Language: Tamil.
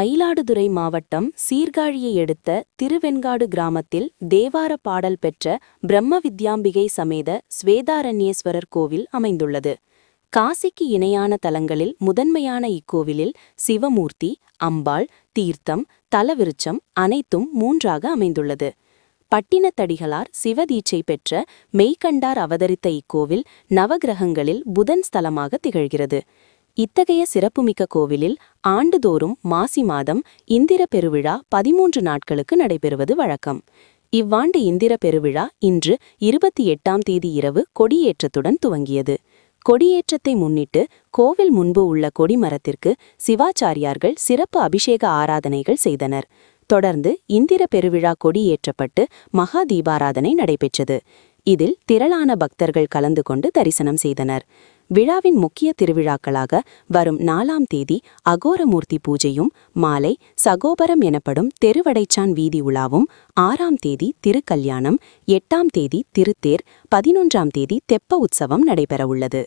மயிலாடுதுறை மாவட்டம் சீர்காழியை அடுத்த திருவெண்காடு கிராமத்தில் தேவார பாடல் பெற்ற பிரம்ம வித்யாம்பிகை சமேத ஸ்வேதாரண்யேஸ்வரர் கோவில் அமைந்துள்ளது. காசிக்கு இணையான தலங்களில் முதன்மையான இக்கோவிலில் சிவமூர்த்தி, அம்பாள், தீர்த்தம், தலவிருட்சம் அனைத்தும் மூன்றாக அமைந்துள்ளது. பட்டினத்தடிகளார் சிவதீட்சை பெற்ற மெய்கண்டார் அவதரித்த இக்கோவில் நவகிரகங்களில் புதன் ஸ்தலமாக திகழ்கிறது. இத்தகைய சிறப்புமிக்க கோவிலில் ஆண்டுதோறும் மாசி மாதம் இந்திர பெருவிழா 13 நாட்களுக்கு நடைபெறுவது வழக்கம். இவ்வாண்டு இந்திர பெருவிழா இன்று 28ஆம் தேதி இரவு கொடியேற்றத்துடன் துவங்கியது. கொடியேற்றத்தை முன்னிட்டு கோவில் முன்பு உள்ள கொடிமரத்திற்கு சிவாச்சாரியார்கள் சிறப்பு அபிஷேக ஆராதனைகள் செய்தனர். தொடர்ந்து இந்திர பெருவிழா கொடியேற்றப்பட்டு மகா தீபாராதனை நடைபெற்றது. இதில் திரளான பக்தர்கள் கலந்து கொண்டு தரிசனம் செய்தனர். விழாவின் முக்கிய திருவிழாக்களாக வரும் 4ஆம் தேதி அகோரமூர்த்தி பூஜையும், மாலை சகோபரம் எனப்படும் தெருவடைச்சான் வீதி உலாவும், 6ஆம் தேதி திருக்கல்யாணம், 8ஆம் தேதி திருத்தேர், 11ஆம் தேதி தெப்ப உற்சவம் நடைபெறவுள்ளது.